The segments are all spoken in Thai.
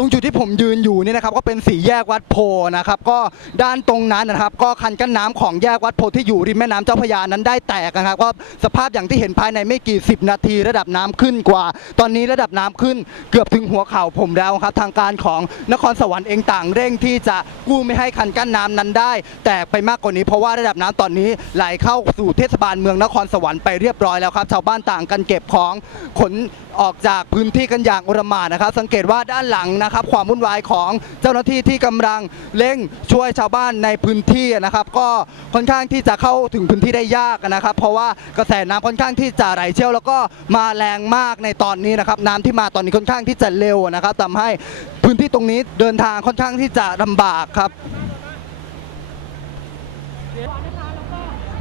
ตรงจุดที่ผมยืนอยู่นี่นะครับก็เป็นสี่แยกวัดโพนะครับก็ด้านตรงนั้นนะครับ ก็คันกั้นน้ำของแยกวัดโพที่อยู่ริมแม่น้ำเจ้าพระยานั้นได้แตกนะครับก็สภาพอย่างที่เห็นภายในไม่กี่10นาทีระดับน้ำขึ้นกว่า ตอนนี้ระดับน้ำขึ้นเกือบถึงหัวเข่าผมแล้วครับ ทางการของนครสวรรค์เองต่างเร่งที่จะกู้ไม่ให้คันกั้นน้ำนั้นได้ แตกไปมากกว่านี้เพราะว่าระดับน้ำตอนนี้ไหลเข้าสู่เทศบาลเมืองนครสวรรค์ไปเรียบร้อยแล้วครับชาวบ้านต่างกันเก็บของขนออกจากพื้นที่กันอย่างอลหมานะครับ สังเกตว่าด้านหลังนะครับความวุ่นวายของเจ้าหน้าที่ที่กำลังเร่งช่วยชาวบ้านในพื้นที่นะครับ ก็ค่อนข้างที่จะเข้าถึงพื้นที่ได้ยากนะครับ เพราะว่ากระแสน้ำค่อนข้างที่จะไหลเชี่ยวแล้วก็มาแรงมากในตอนนี้นะครับน้ำที่มาตอนนี้ค่อนข้างที่จะเร็วนะครับทำให้พื้นที่ตรงนี้เดินทางค่อนข้างที่จะลำบากครับ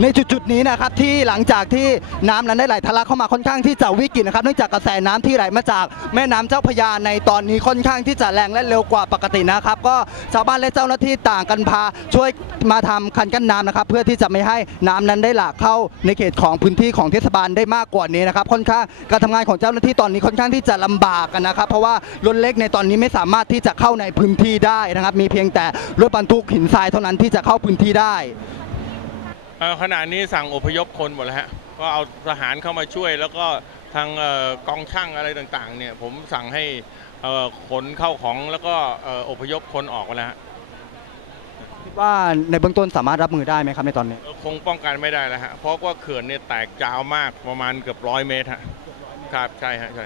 ในจุดๆนี้นะครับที่หลังจากที่น้ำนั้นได้ไหลทะลักเข้ามาค่อนข้างที่จะวิกฤตนะครับเนื่องจากกระแสน้ำที่ไหลมาจากแม่น้ำเจ้าพยาในตอนนี้ค่อนข้างที่จะแรงและเร็วกว่าปกตินะครับ ก็ชาวบ้านและเจ้าหน้าที่ต่างกันพาช่วยมาทำคันกั้นน้ำนะครับ เพื่อที่จะไม่ให้น้ำนั้นได้หลากเข้าในเขตของพื้นที่ของเทศบาลได้มากกว่านี้นะครับ ค่อนข้างการทำงานของเจ้าหน้าที่ตอนนี้ค่อนข้างที่จะลำบากกันนะครับ เพราะว่ารถเล็กในตอนนี้ไม่สามารถที่จะเข้าในพื้นที่ได้นะครับ มีเพียงแต่รถบรรทุกหินทรายเท่านั้นที่จะเข้าพื้นที่ได้ ขณะนี้สั่งอพยพคนหมดแล้วฮะก็เอาทหารเข้ามาช่วย แล้วก็ทางเอ่อกองช่างอะไรต่างๆ เนี่ย ผมสั่งให้เอ่อขนเข้าของแล้วก็เอ่ออพยพคนออกมาแล้วฮะคิดว่าในเบื้องต้นสามารถรับมือได้ไหมครับในตอนนี้คงป้องกันไม่ได้แล้วฮะเพราะว่าเขื่อนเนี่ยแตกยาวมากประมาณเกือบร้อยเมตรฮะครับใช่ฮะใช่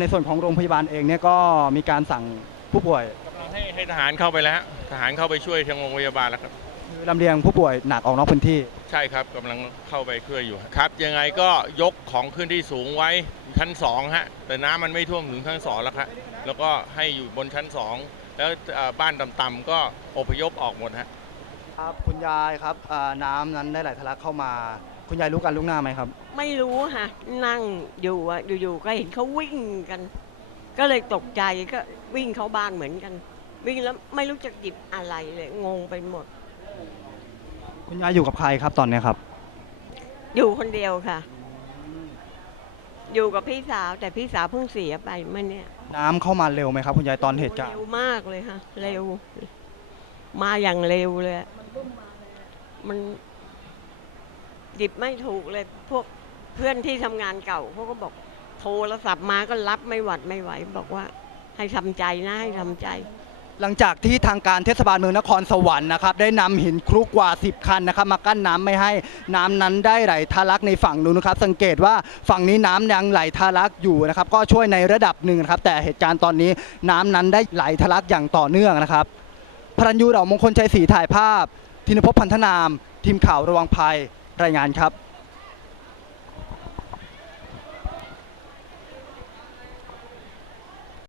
ในส่วนของโรงพยาบาลเองเนี่ยก็มีการสั่งผู้ป่วยกำลังให้ให้ทหารเข้าไปแล้วฮะทหารเข้าไปช่วยทางโรงพยาบาลแล้วครับ คือลำเลียงผู้ป่วยหนักออกนอกพื้นที่ ใช่ครับกำลังเข้าไปช่วยอยู่ครับ ยังไงก็ยกของขึ้นที่สูงไว้ชั้นสองฮะแต่น้ำมันไม่ท่วมถึงชั้นสองแล้วครับแล้วก็ให้อยู่บนชั้นสองแล้วเอ่อบ้านต่ำๆก็อพยพออกหมดฮะ ครับคุณยายครับอ่าน้ำนั้นได้ไหลทะลักเข้ามา คุณยายรู้กันล่วงหน้าไหมครับ ไม่รู้ค่ะ นั่งอยู่อะอยู่ๆก็เห็นเขาวิ่งกัน ก็เลยตกใจก็วิ่งเข้าบ้านเหมือนกัน วิ่งแล้วไม่รู้จะหยิบอะไรเลย งงไปหมด คุณยายอยู่กับใครครับตอนเนี้ยครับ อยู่คนเดียวค่ะ อยู่กับพี่สาวแต่พี่สาวเพิ่งเสียไปเมื่อเนี้ยน้ำเข้ามาเร็วไหมครับ คุณยายตอนเหตุการณ์เร็วมากเลยค่ะ เร็ว มาอย่างเร็วเลยอะมันหยิบไม่ถูกเลย พวกเพื่อนที่ทำงานเก่าเขาก็บอกโทรศัพท์มาก็รับไม่หวัดไม่ไหว บอกว่า ให้ทำใจนะให้ทำใจ หลังจากที่ทางการเทศบาลเมืองนครสวรรค์นะครับได้นำหินคลุกกว่า 10 คันนะครับมากั้นน้ำไม่ให้น้ำนั้นได้ไหลทะลักในฝั่งนู้นนะครับ สังเกตว่าฝั่งนี้น้ำยังไหลทะลักอยู่นะครับ ก็ช่วยในระดับหนึ่งนะครับ แต่เหตุการณ์ตอนนี้น้ำนั้นได้ไหลทะลักอย่างต่อเนื่องนะครับพรัญยูเหล่ามงคลชัยศรีถ่ายภาพธินภพพันธนาม ทีมข่าวระวังภัยรายงานครับ